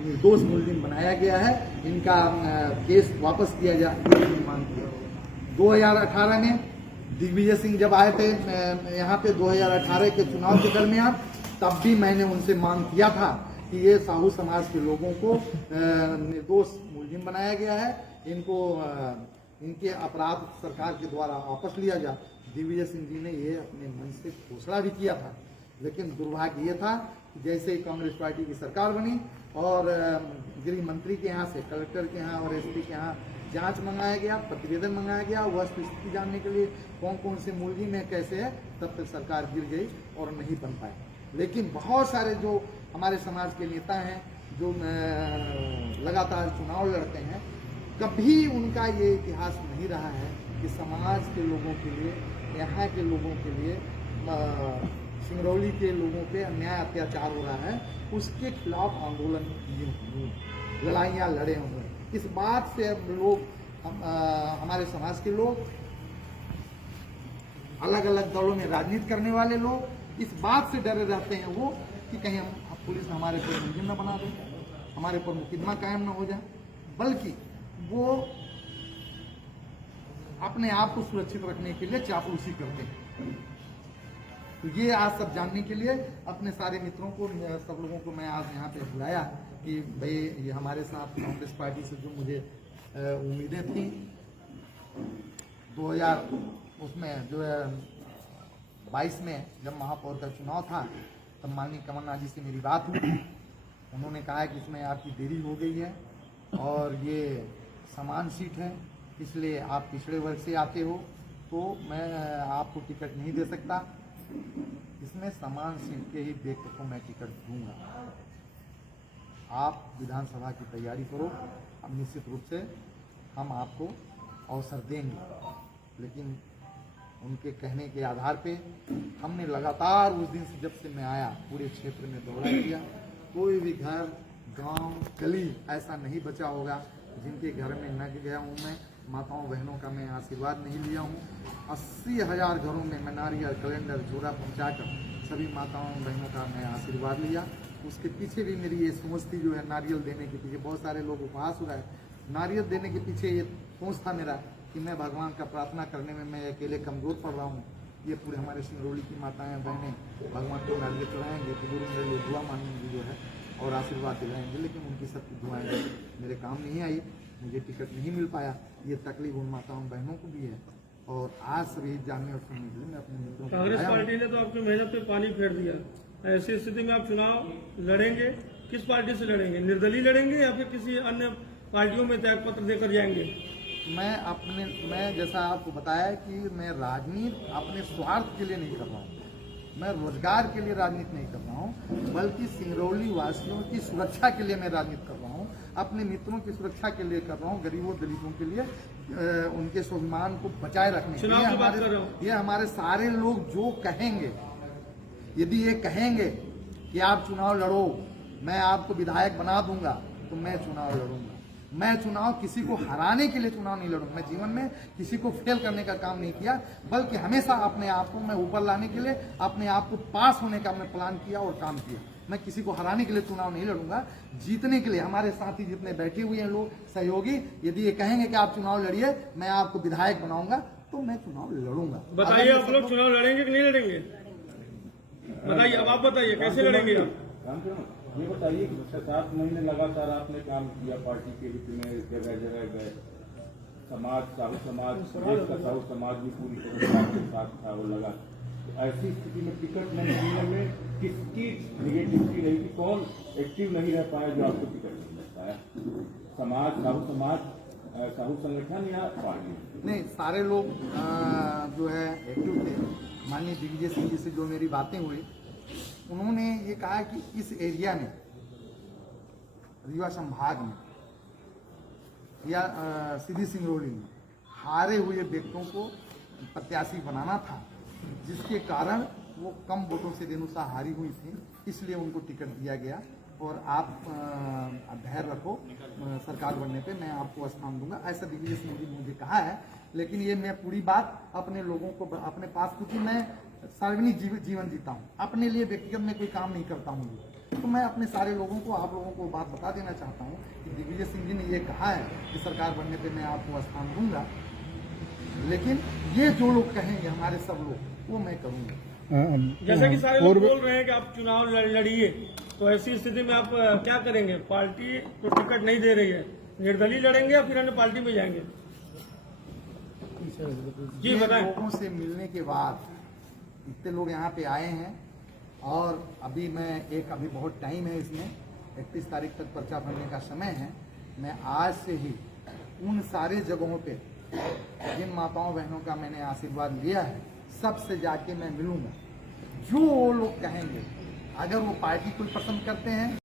निर्दोष मुलजिम बनाया गया है, इनका केस वापस किया जाए मांग किया। 2018 में दिग्विजय सिंह जब आए थे यहाँ पे 2018 के चुनाव के दरमियान, तब भी मैंने उनसे मांग किया था कि ये साहू समाज के लोगों को निर्दोष मुलजिम बनाया गया है, इनको इनके अपराध सरकार के द्वारा वापस लिया जाए। दिग्विजय सिंह जी ने ये अपने मन से घोषणा भी किया था, लेकिन दुर्भाग्य ये था कि जैसे ही कांग्रेस पार्टी की सरकार बनी और गृह मंत्री के यहाँ से, कलेक्टर के यहाँ और एसपी के यहाँ जांच मंगाया गया, प्रतिवेदन मंगाया गया, वह स्थिति जानने के लिए कौन कौन से मुलजिम है, कैसे है, तब तक सरकार गिर गई और नहीं बन पाई। लेकिन बहुत सारे जो हमारे समाज के नेता हैं जो लगातार चुनाव लड़ते हैं, कभी उनका ये इतिहास नहीं रहा है कि समाज के लोगों के लिए, यहाँ के लोगों के लिए, सिंगरौली के लोगों पे अन्याय अत्याचार हो रहा है, उसके खिलाफ आंदोलन किए होंगे, लड़ाइयाँ लड़े होंगे। इस बात से अब लोग हमारे समाज के लोग, अलग अलग दलों में राजनीति करने वाले लोग इस बात से डरे रहते हैं वो कि कहीं हम पुलिस हमारे पर मुलजिम न बना दे, हमारे पर मुकदमा कायम न हो जाए, बल्कि वो अपने आप को सुरक्षित रखने के लिए चापलूसी करते हैं। तो ये आज सब जानने के लिए अपने सारे मित्रों को, सब लोगों को मैं आज यहाँ पे बुलाया कि भाई ये हमारे साथ कांग्रेस पार्टी से जो मुझे उम्मीदें थी 2000 उसमें जो है 22 में जब महापौर का चुनाव था, तब माननीय कमलनाथ जी से मेरी बात हुई। उन्होंने कहा कि इसमें आपकी देरी हो गई है और ये समान सीट है, इसलिए आप पिछड़े वर्ग से आते हो तो मैं आपको टिकट नहीं दे सकता, इसमें समान सीट के ही व्यक्ति को मैं टिकट दूंगा। आप विधानसभा की तैयारी करो, अब निश्चित रूप से हम आपको अवसर देंगे। लेकिन उनके कहने के आधार पे हमने लगातार उस दिन से, जब से मैं आया, पूरे क्षेत्र में दौरा किया। कोई भी घर, गांव, गली ऐसा नहीं बचा होगा जिनके घर में न गया हूँ मैं, माताओं बहनों का मैं आशीर्वाद नहीं लिया हूँ। 80,000 घरों में मैं नारियल, कैलेंडर, झोरा पहुँचाकर सभी माताओं बहनों का मैं आशीर्वाद लिया। उसके पीछे भी मेरी ये सोच थी, जो है नारियल देने के पीछे, बहुत सारे लोग उपहास हो रहा है, नारियल देने के पीछे ये सोच था मेरा कि मैं भगवान का प्रार्थना करने में मैं अकेले कमजोर पड़ रहा हूँ। ये पूरे हमारे सिंगरौली की माताएं बहनें भगवान को नारियल चढ़ाएंगे, बुजुर्ग मेरे लिए दुआ मांगेंगे जो है और आशीर्वाद दिलाएंगे, लेकिन उनकी सबकी दुआएं मेरे काम नहीं आई, मुझे टिकट नहीं मिल पाया। ये तकलीफ उन माताओं बहनों को भी है और आज सभी जानने और सुनने के लिए मैं अपने मित्रों को कांग्रेस पार्टी ने तो आपकी मेहनत पे पानी फेर दिया। ऐसी स्थिति में आप चुनाव लड़ेंगे, किस पार्टी से लड़ेंगे? निर्दलीय लड़ेंगे या फिर किसी अन्य पार्टियों में त्याग पत्र देकर जाएंगे? मैं जैसा आपको बताया कि मैं राजनीति अपने स्वार्थ के लिए नहीं कर रहा हूँ, मैं रोजगार के लिए राजनीति नहीं कर रहा हूँ, बल्कि सिंगरौली वासियों की सुरक्षा के लिए मैं राजनीति कर रहा हूँ, अपने मित्रों की सुरक्षा के लिए कर रहा हूँ, गरीबों दलितों के लिए, उनके स्वाभिमान को बचाए रखने के लिए। ये हमारे सारे लोग जो कहेंगे, यदि ये कहेंगे कि आप चुनाव लड़ो, मैं आपको विधायक बना दूंगा, तो मैं चुनाव लड़ूंगा। मैं चुनाव किसी को हराने के लिए चुनाव नहीं लड़ूंगा। मैं जीवन में किसी को फेल करने का काम नहीं किया, बल्कि हमेशा अपने आप को मैं ऊपर लाने के लिए, अपने आप को पास होने का मैं प्लान किया और काम किया। मैं किसी को हराने के लिए चुनाव नहीं लड़ूंगा, जीतने के लिए। हमारे साथी जितने बैठे हुए हैं लोग सहयोगी, यदि ये कहेंगे कि आप चुनाव लड़िए, मैं आपको विधायक बनाऊंगा, तो मैं चुनाव लड़ूंगा। बताइए आप लोग चुनाव लड़ेंगे कि नहीं लड़ेंगे? बताइए, अब आप बताइए कैसे लड़ेंगे आप? ये बताइए कि 6-7 महीने लगातार आपने काम किया, पार्टी के हित में जगह जगह गए, समाज, साहू समाज, देश का साहू समाज भी पूरी तरह के साथ था, वो लगा। तो ऐसी स्थिति में टिकट न मिलने में किसकी निगेटिविटी रही थी? कौन एक्टिव नहीं रह पाया जो आपको टिकट नहीं मिल पाया? समाज, साहू संगठन या पार्टी? नहीं, सारे लोग जो है एक्टिव थे। माननीय दिग्विजय सिंह जी से जो मेरी बातें हुई, उन्होंने ये कहा कि इस एरिया में, रीवा संभाग में या सीधी सिंगरौली में हारे हुए व्यक्तियों को प्रत्याशी बनाना था, जिसके कारण वो कम वोटों से रेणुसा हारी हुई थी, इसलिए उनको टिकट दिया गया। और आप धैर्य रखो, सरकार बनने पे मैं आपको स्थान दूंगा, ऐसा दिग्विजय सिंह जी ने मुझे कहा है। लेकिन ये मैं पूरी बात अपने लोगों को अपने पास, क्योंकि मैं सार्वजनिक जीवन जीता हूँ, अपने लिए व्यक्तिगत में कोई काम नहीं करता हूँ। तो मैं अपने सारे लोगों को, आप लोगों को बात बता देना चाहता हूँ कि दिग्विजय सिंह जी ने ये कहा है कि सरकार बनने पे मैं आपको स्थान दूंगा, लेकिन ये जो लोग कहेंगे हमारे सब लोग, वो मैं करूंगा। जैसे कि सारे लोग बोल रहे हैं कि आप चुनाव लड़िए, तो ऐसी स्थिति में आप क्या करेंगे? पार्टी तो टिकट नहीं दे रही है, निर्दलीय लड़ेंगे या फिर अन्य पार्टी में जाएंगे? जी ये बताएं। लोगों से मिलने के बाद इतने लोग यहाँ पे आए हैं, और अभी अभी बहुत टाइम है इसमें, 31 तारीख तक पर्चा भरने का समय है। मैं आज से ही उन सारे जगहों पे जिन माताओं बहनों का मैंने आशीर्वाद लिया है, सबसे जाके मैं मिलूंगा। जो वो लोग कहेंगे, अगर वो पार्टी कोई पसंद करते हैं